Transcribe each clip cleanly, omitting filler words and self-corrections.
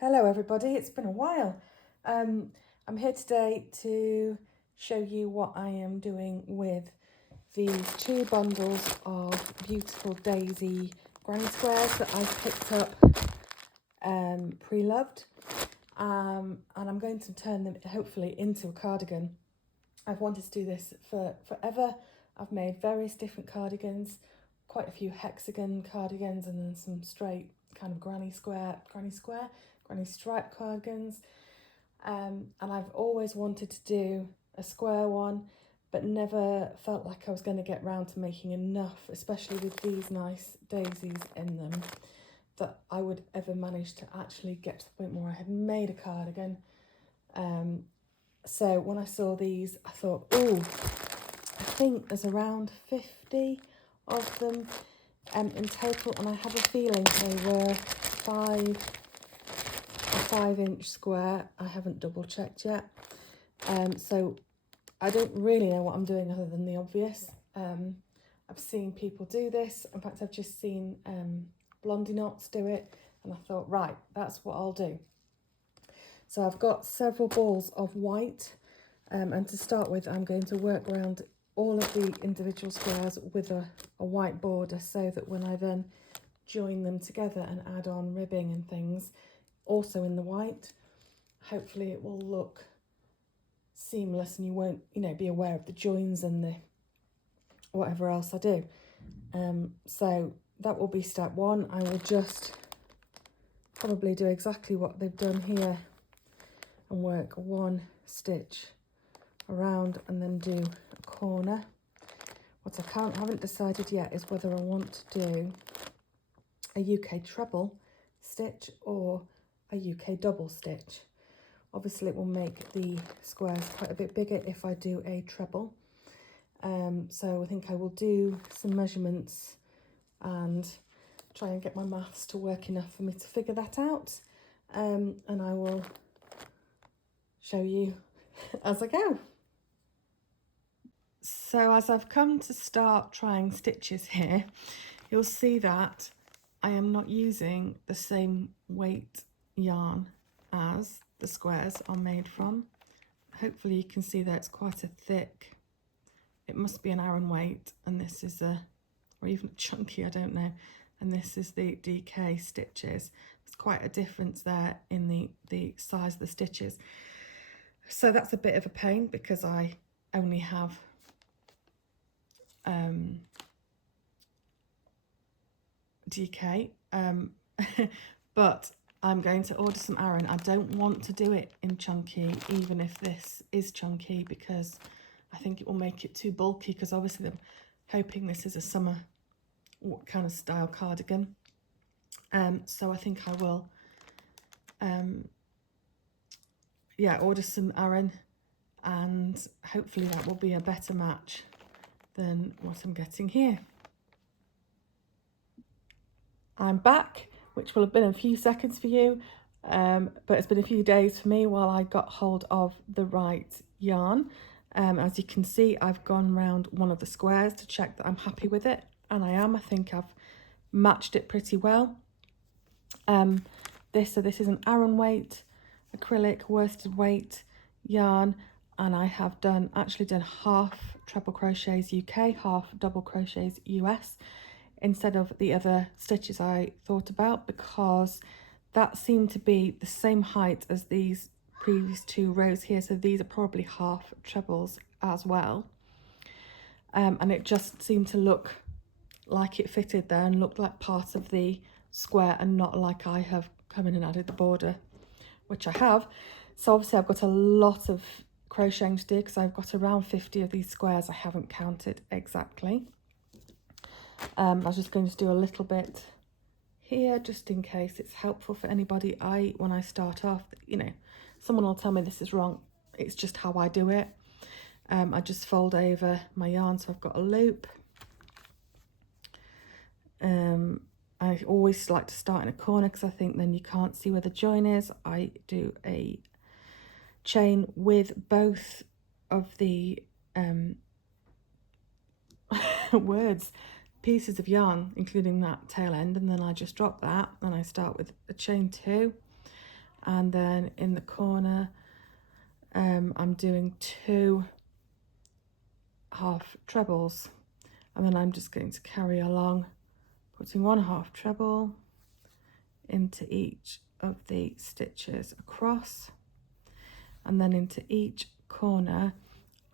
Hello everybody, it's been a while. I'm here today to show you what I am doing with these two bundles of beautiful daisy granny squares that I picked up pre-loved, and I'm going to turn them hopefully into a cardigan. I've wanted to do this for forever. I've made various different cardigans, quite a few hexagon cardigans, and then some straight kind of granny stripe cardigans, and I've always wanted to do a square one, but never felt like I was going to get round to making enough, especially with these nice daisies in them, that I would ever manage to actually get to the point where I had made a cardigan. So when I saw these, I thought, oh, I think there's around 50 of them in total, and I have a feeling they were a 5-inch square. I haven't double checked yet, so I don't really know what I'm doing other than the obvious. I've seen people do this. In fact, I've just seen Blondie Knots do it, and I thought, right, that's what I'll do. So I've got several balls of white, and to start with, I'm going to work around all of the individual squares with a white border, so that when I then join them together and add on ribbing and things, also in the white, hopefully it will look seamless and you won't, be aware of the joins and the whatever else I do. So that will be step one. I will just probably do exactly what they've done here and work one stitch around and then do a corner. What I haven't decided yet is whether I want to do a UK treble stitch or a UK double stitch. Obviously it will make the squares quite a bit bigger if I do a treble. So I think I will do some measurements and try and get my maths to work enough for me to figure that out. And I will show you as I go. So as I've come to start trying stitches here, you'll see that I am not using the same weight yarn as the squares are made from. Hopefully you can see that it's quite a thick, it must be an Aran weight, and this is or even chunky, I don't know, and this is the DK stitches. There's quite a difference there in the size of the stitches. So that's a bit of a pain because I only have DK, but I'm going to order some Aran. I don't want to do it in chunky, even if this is chunky, because I think it will make it too bulky, because obviously I'm hoping this is a summer kind of style cardigan. So I think I will order some Aran, and hopefully that will be a better match than what I'm getting here. I'm back, which will have been a few seconds for you, but it's been a few days for me while I got hold of the right yarn. As you can see, I've gone round one of the squares to check that I'm happy with it, and I am. I think I've matched it pretty well. This is an Aran weight, acrylic worsted weight yarn, and I have actually done half treble crochets UK, half double crochets US, instead of the other stitches I thought about, because that seemed to be the same height as these previous two rows here, so these are probably half trebles as well, and it just seemed to look like it fitted there and looked like part of the square and not like I have come in and added the border, which I have. So obviously I've got a lot of crocheting to do because I've got around 50 of these squares. I haven't counted exactly. I was just going to do a little bit here just in case it's helpful for anybody. When I start off, someone will tell me this is wrong. It's just how I do it. I just fold over my yarn so I've got a loop. I always like to start in a corner because I think then you can't see where the join is. I do a chain with both of the pieces of yarn, including that tail end, and then I just drop that, and I start with a chain 2, and then in the corner I'm doing 2 half trebles, and then I'm just going to carry along, putting 1 half treble into each of the stitches across, and then into each corner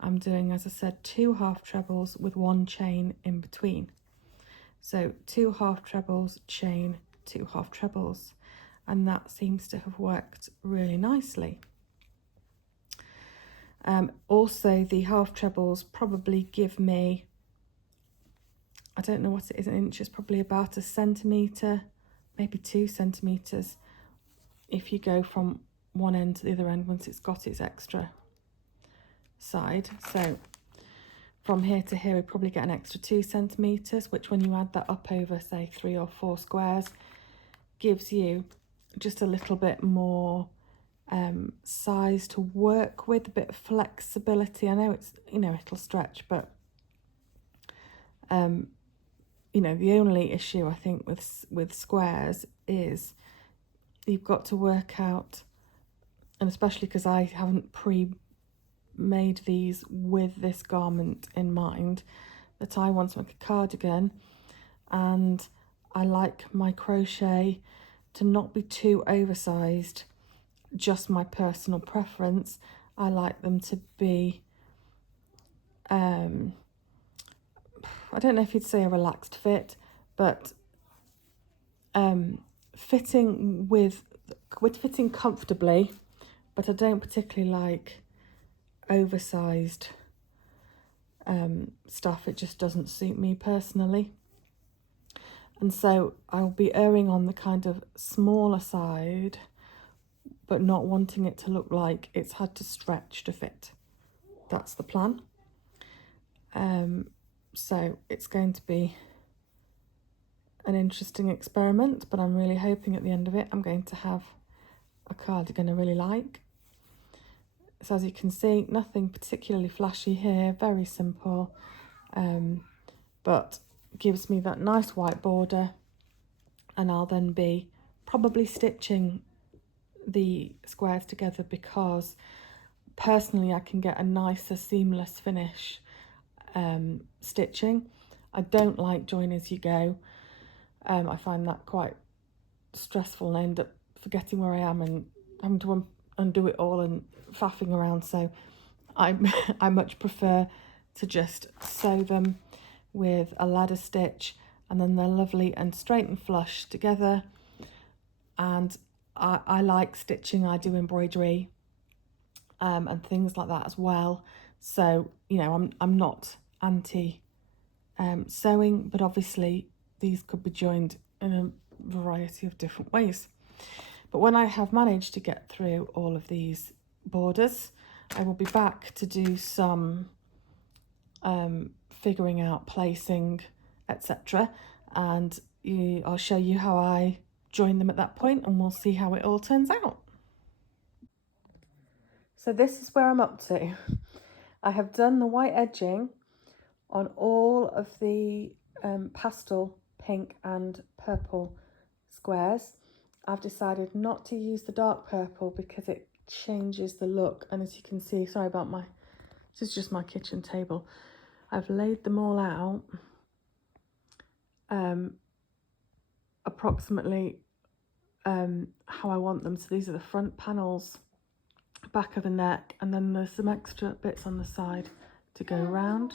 I'm doing, as I said, 2 half trebles with 1 chain in between. So 2 half trebles, chain, 2 half trebles, and that seems to have worked really nicely. Also, the half trebles probably give me, I don't know what it is in inches, probably about 1 centimetre, maybe 2 centimetres if you go from one end to the other end once it's got its extra side. So from here to here we probably get an extra 2 centimetres, which when you add that up over say 3 or 4 squares gives you just a little bit more size to work with, a bit of flexibility. I know it's, you know, it'll stretch, but you know, the only issue I think with squares is you've got to work out, and especially because I haven't pre-made these with this garment in mind, that I want to make a cardigan, and I like my crochet to not be too oversized, just my personal preference. I like them to be I don't know if you'd say a relaxed fit, but fitting comfortably, but I don't particularly like oversized stuff. It just doesn't suit me personally. And so I'll be erring on the kind of smaller side, but not wanting it to look like it's had to stretch to fit. That's the plan. So it's going to be an interesting experiment, but I'm really hoping at the end of it I'm going to have a cardigan I really like. So as you can see, nothing particularly flashy here, very simple, but gives me that nice white border, and I'll then be probably stitching the squares together, because personally I can get a nicer seamless finish stitching. I don't like join as you go. I find that quite stressful, and I end up forgetting where I am and having to undo it all and faffing around. So I much prefer to just sew them with a ladder stitch, and then they're lovely and straight and flush together. And I like stitching. I do embroidery and things like that as well. So, you know, I'm not anti sewing, but obviously these could be joined in a variety of different ways. But when I have managed to get through all of these borders, I will be back to do some figuring out placing, etc. And I'll show you how I join them at that point, and we'll see how it all turns out. So this is where I'm up to. I have done the white edging on all of the pastel pink and purple squares. I've decided not to use the dark purple because it changes the look, and as you can see, sorry about this is just my kitchen table. I've laid them all out approximately how I want them. So these are the front panels, back of the neck, and then there's some extra bits on the side to go round.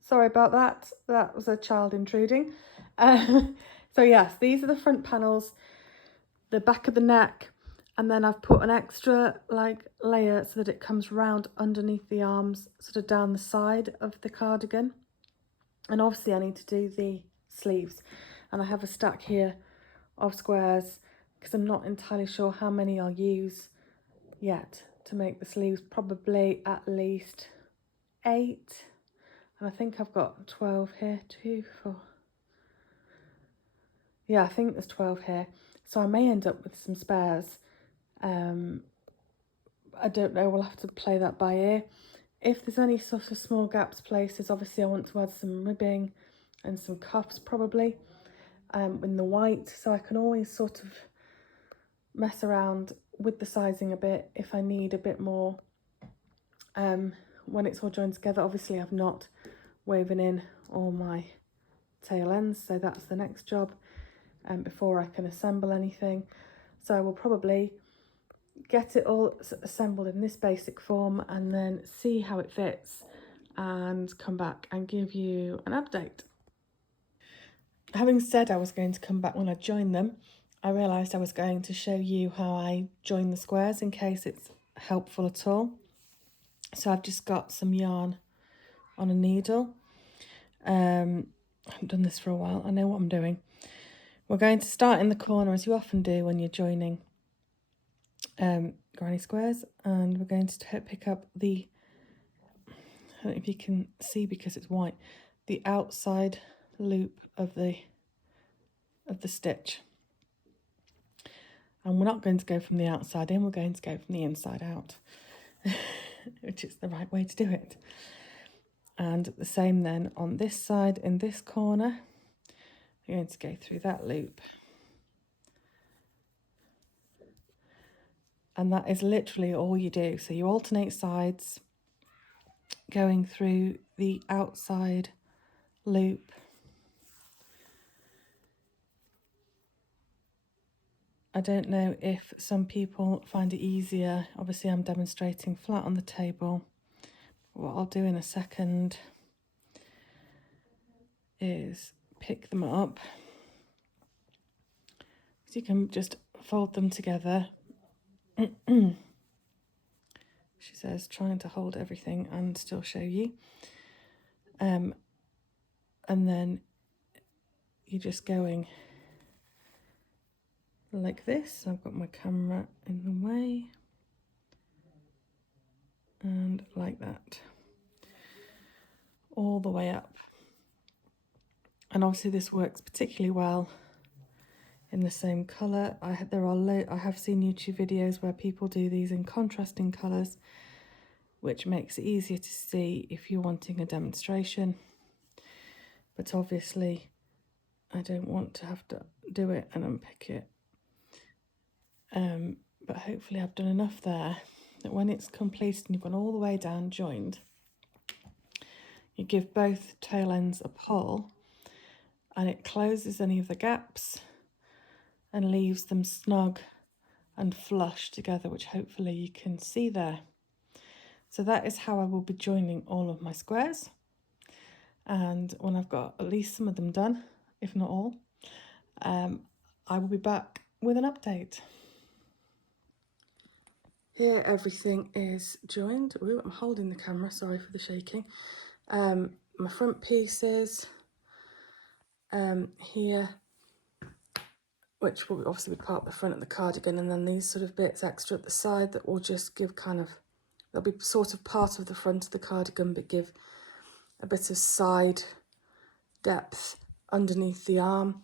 Sorry about that, that was a child intruding. So yes, these are the front panels, the back of the neck, and then I've put an extra like layer so that it comes round underneath the arms, sort of down the side of the cardigan. And obviously I need to do the sleeves, and I have a stack here of squares because I'm not entirely sure how many I'll use yet to make the sleeves. Probably at least 8, and I think I've got 12 here. 2, 4, yeah, I think there's 12 here, so I may end up with some spares. I don't know, we'll have to play that by ear. If there's any sort of small gaps places, obviously I want to add some ribbing and some cuffs probably in the white, so I can always sort of mess around with the sizing a bit if I need a bit more when it's all joined together. Obviously I've not woven in all my tail ends, so that's the next job before I can assemble anything. So I will probably get it all assembled in this basic form and then see how it fits and come back and give you an update. Having said I was going to come back when I join them, I realised I was going to show you how I join the squares in case it's helpful at all. So I've just got some yarn on a needle. I haven't done this for a while, I know what I'm doing. We're going to start in the corner as you often do when you're joining granny squares, and we're going to pick up the, I don't know if you can see because it's white, the outside loop of the stitch. And we're not going to go from the outside in, we're going to go from the inside out, which is the right way to do it. And the same then on this side, in this corner, we're going to go through that loop. And that is literally all you do. So you alternate sides, going through the outside loop. I don't know if some people find it easier. Obviously I'm demonstrating flat on the table. What I'll do in a second is pick them up. So you can just fold them together. She says, trying to hold everything and still show you. And then you're just going like this. I've got my camera in the way. And like that. All the way up. And obviously this works particularly well in the same colour. I have seen YouTube videos where people do these in contrasting colours, which makes it easier to see if you're wanting a demonstration. But obviously I don't want to have to do it and unpick it. But hopefully I've done enough there that when it's completed and you've gone all the way down joined, you give both tail ends a pull and it closes any of the gaps and leaves them snug and flush together, which hopefully you can see there. So that is how I will be joining all of my squares. And when I've got at least some of them done, if not all, I will be back with an update. Here everything is joined. Ooh, I'm holding the camera, sorry for the shaking. My front pieces here, which will obviously be part of the front of the cardigan, and then these sort of bits extra at the side that will just give kind of, they'll be sort of part of the front of the cardigan but give a bit of side depth underneath the arm.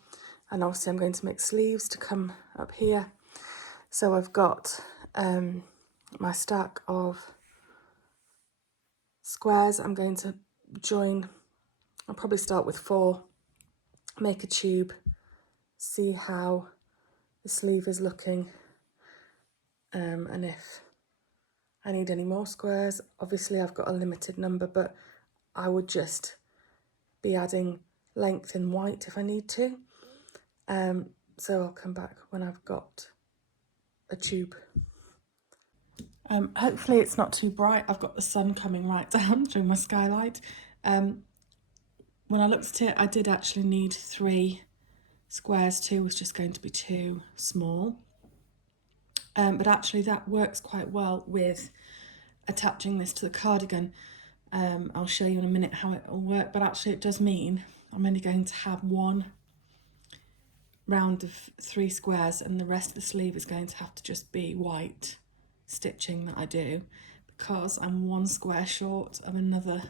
And obviously I'm going to make sleeves to come up here. So I've got my stack of squares. I'm going to join, I'll probably start with 4, make a tube, see how the sleeve is looking, and if I need any more squares. Obviously I've got a limited number, but I would just be adding length in white if I need to. So I'll come back when I've got a tube. Hopefully it's not too bright. I've got the sun coming right down through my skylight. When I looked at it, I did actually need 3 squares. 2 was just going to be too small. But actually that works quite well with attaching this to the cardigan. I'll show you in a minute how it will work, but actually it does mean I'm only going to have 1 round of 3 squares and the rest of the sleeve is going to have to just be white stitching that I do, because I'm 1 square short of another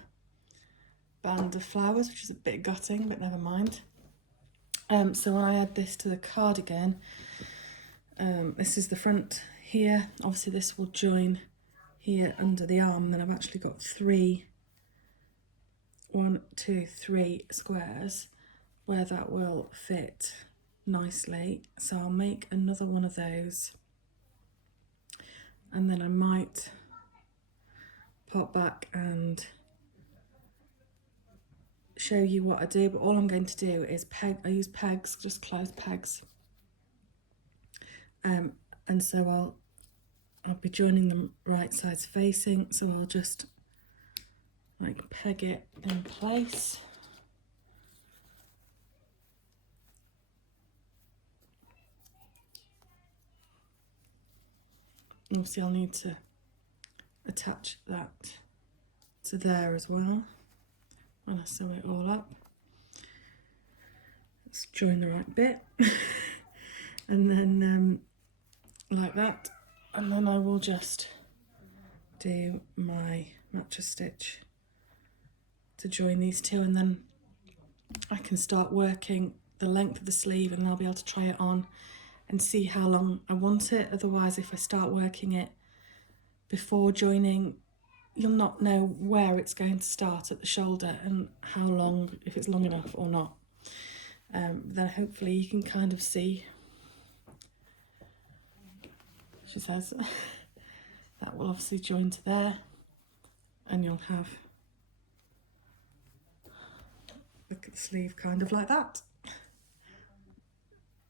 band of flowers, which is a bit gutting, but never mind. So when I add this to the cardigan, this is the front here. Obviously this will join here under the arm. Then I've actually got 3 squares where that will fit nicely. So I'll make another one of those and then I might pop back and show you what I do, but all I'm going to do is peg. I use pegs, just close pegs, and so I'll be joining them right sides facing, so I'll just like peg it in place. Obviously I'll need to attach that to there as well when I sew it all up. Let's join the right bit and then like that, and then I will just do my mattress stitch to join these two, and then I can start working the length of the sleeve, and I'll be able to try it on and see how long I want it. Otherwise, if I start working it before joining, you'll not know where it's going to start at the shoulder and how long, if it's long enough or not. Then hopefully you can kind of see, she says, that will obviously join to there, and you'll have the sleeve kind of like that.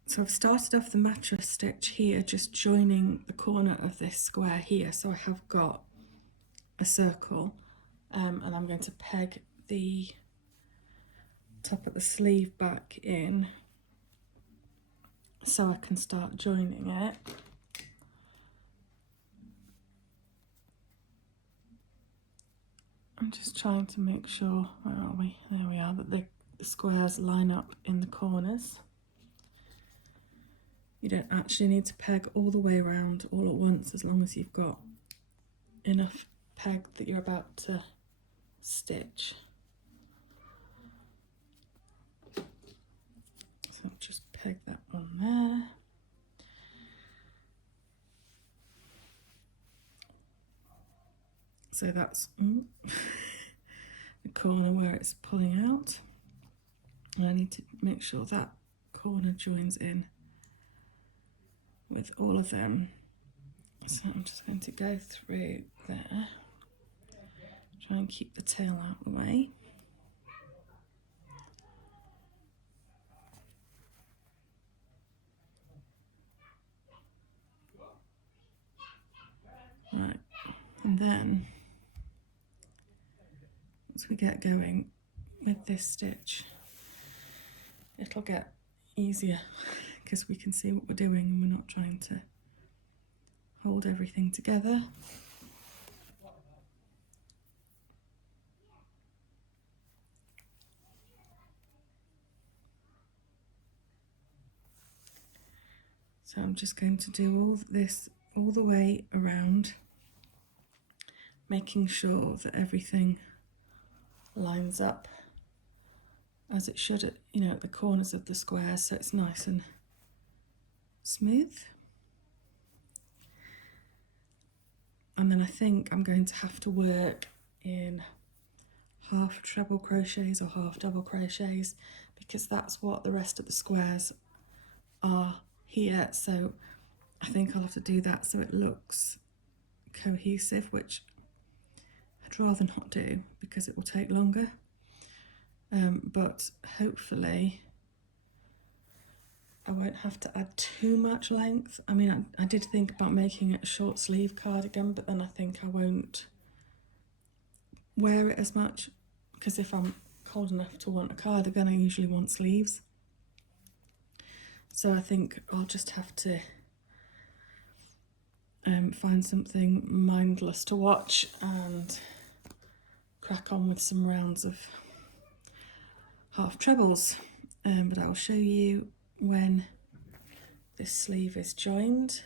So I've started off the mattress stitch here, just joining the corner of this square here, so I have got a circle, and I'm going to peg the top of the sleeve back in so I can start joining it. I'm just trying to make sure, where are we? There we are, that the squares line up in the corners. You don't actually need to peg all the way around all at once, as long as you've got enough peg that you're about to stitch. So I'll just peg that on there. So that's the corner where it's pulling out. And I need to make sure that corner joins in with all of them. So I'm just going to go through there, try and keep the tail out of the way. Right, and then as we get going with this stitch, it'll get easier because we can see what we're doing and we're not trying to hold everything together. So I'm just going to do all this all the way around, making sure that everything lines up as it should at, at the corners of the squares, so it's nice and smooth. And then I think I'm going to have to work in half treble crochets or half double crochets, because that's what the rest of the squares are here. So I think I'll have to do that so it looks cohesive, which I'd rather not do because it will take longer. But hopefully I won't have to add too much length. I mean, I did think about making it a short sleeve cardigan, but then I think I won't wear it as much, because if I'm cold enough to want a cardigan, I usually want sleeves. So I think I'll just have to find something mindless to watch and crack on with some rounds of half trebles. But I'll show you when this sleeve is joined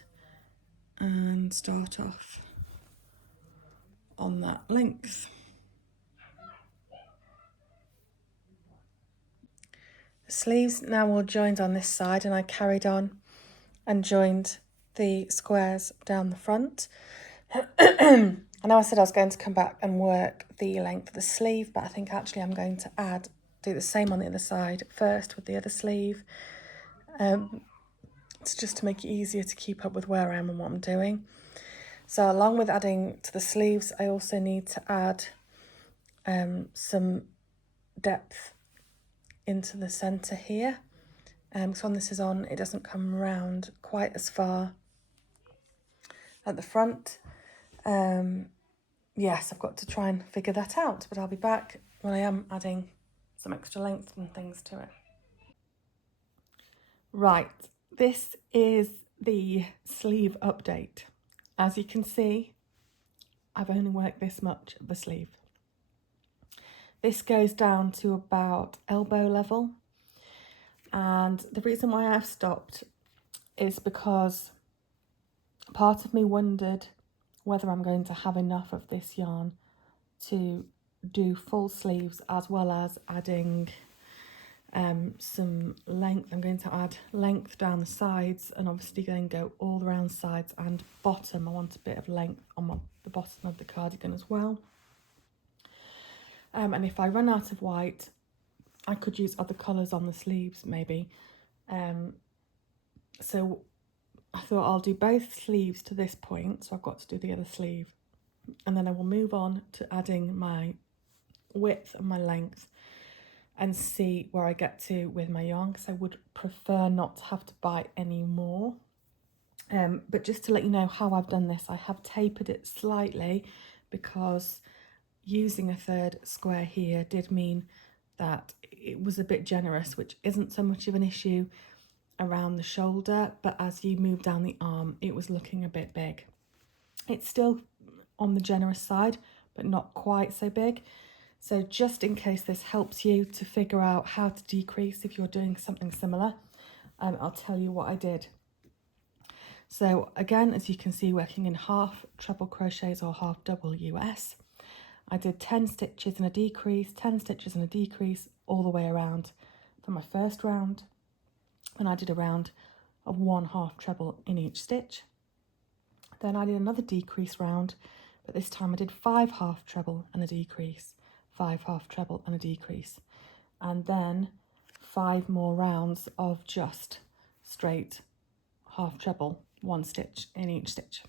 and start off on that length. The sleeves now all joined on this side, and I carried on and joined the squares down the front. I know I said I was going to come back and work the length of the sleeve, but I think actually I'm going to do the same on the other side first with the other sleeve. It's just to make it easier to keep up with where I am and what I'm doing. So along with adding to the sleeves, I also need to add some depth into the centre here. So when this is on, it doesn't come round quite as far at the front. Yes, I've got to try and figure that out, but I'll be back when I am adding some extra length and things to it. Right, this is the sleeve update. As you can see, I've only worked this much of the sleeve. This goes down to about elbow level, and the reason why I've stopped is because part of me wondered whether I'm going to have enough of this yarn to do full sleeves, as well as adding some length. I'm going to add length down the sides, and obviously going to go all around sides and bottom. I want a bit of length on the bottom of the cardigan as well. And if I run out of white, I could use other colours on the sleeves maybe. So I thought I'll do both sleeves to this point, so I've got to do the other sleeve, and then I will move on to adding my width and my length and see where I get to with my yarn, because I would prefer not to have to buy any more. But just to let you know how I've done this, I have tapered it slightly because using a third square here did mean that it was a bit generous, which isn't so much of an issue around the shoulder, but as you move down the arm, it was looking a bit big. It's still on the generous side, but not quite so big. So just in case this helps you to figure out how to decrease if you're doing something similar, I'll tell you what I did. So again, as you can see, working in half treble crochets or half double US, I did 10 stitches and a decrease, 10 stitches and a decrease all the way around for my first round. And I did a round of 1 half treble in each stitch. Then I did another decrease round, but this time I did 5 half treble and a decrease, 5 half treble and a decrease, and then 5 more rounds of just straight half treble, 1 stitch in each stitch.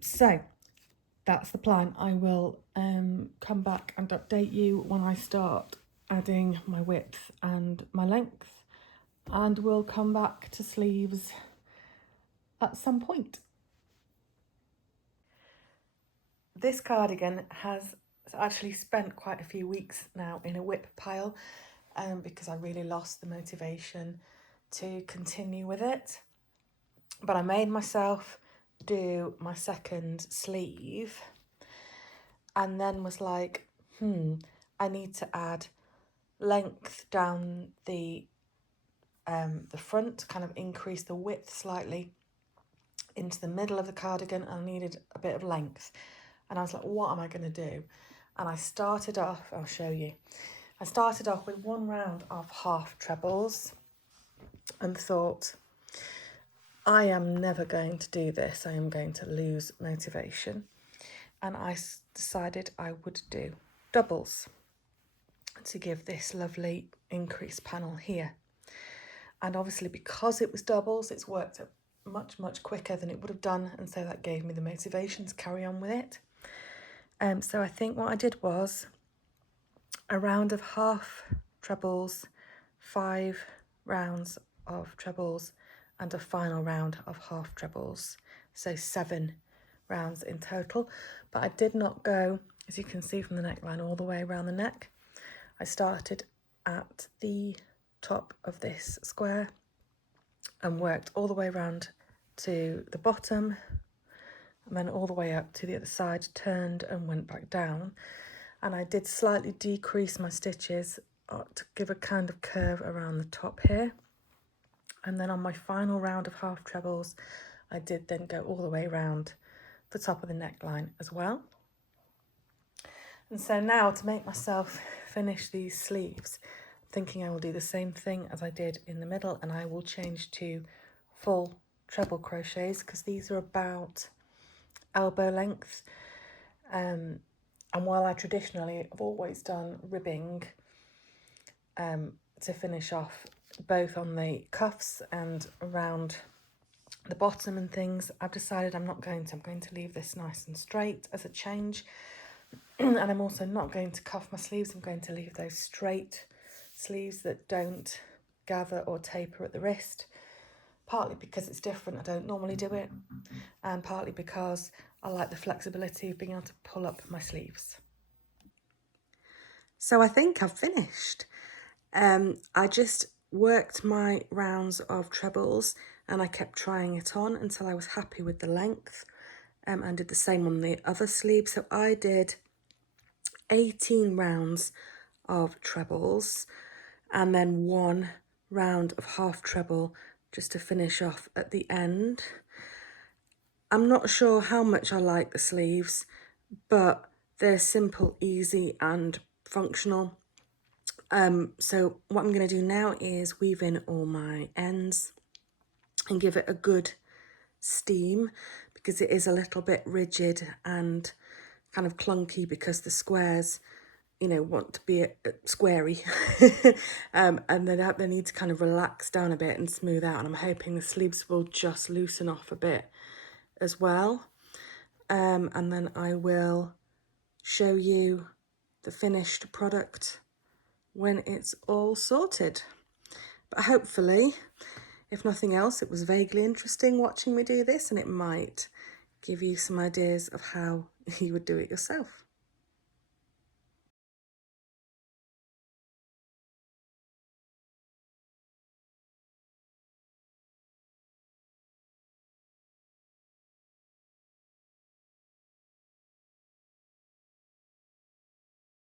So that's the plan. I will come back and update you when I start adding my width and my length, and we'll come back to sleeves at some point. This cardigan has actually spent quite a few weeks now in a whip pile because I really lost the motivation to continue with it. But I made myself do my second sleeve and then was like, I need to add length down the front, kind of increase the width slightly into the middle of the cardigan, and I needed a bit of length. And I was like, what am I going to do? And I started off, I'll show you. I started off with 1 round of half trebles and thought, I am never going to do this. I am going to lose motivation. And I decided I would do doubles to give this lovely increased panel here. And obviously because it was doubles, it's worked much, much quicker than it would have done. And so that gave me the motivation to carry on with it. So I think what I did was a round of half trebles, 5 rounds of trebles, and a final round of half trebles. So 7 rounds in total. But I did not go, as you can see from the neckline, all the way around the neck. I started at the top of this square and worked all the way around to the bottom, and then all the way up to the other side, turned and went back down. And I did slightly decrease my stitches to give a kind of curve around the top here. And then on my final round of half trebles, I did then go all the way around the top of the neckline as well. And so now, to make myself finish these sleeves, I'm thinking I will do the same thing as I did in the middle, and I will change to full treble crochets, because these are about elbow length. And while I traditionally have always done ribbing to finish off both on the cuffs and around the bottom and things, I've decided I'm going to leave this nice and straight as a change. And I'm also not going to cuff my sleeves. I'm going to leave those straight sleeves that don't gather or taper at the wrist, partly because it's different, I don't normally do it, and partly because I like the flexibility of being able to pull up my sleeves. So I think I've finished. I just worked my rounds of trebles and I kept trying it on until I was happy with the length, and did the same on the other sleeve. So I did 18 rounds of trebles and then 1 round of half treble just to finish off at the end. I'm not sure how much I like the sleeves, but they're simple, easy and functional. So what I'm going to do now is weave in all my ends and give it a good steam, because it is a little bit rigid and kind of clunky because the squares, you know, want to be squarey. And they need to kind of relax down a bit and smooth out, and I'm hoping the sleeves will just loosen off a bit as well. And then I will show you the finished product when it's all sorted. But hopefully, if nothing else, it was vaguely interesting watching me do this, and it might give you some ideas of how you would do it yourself.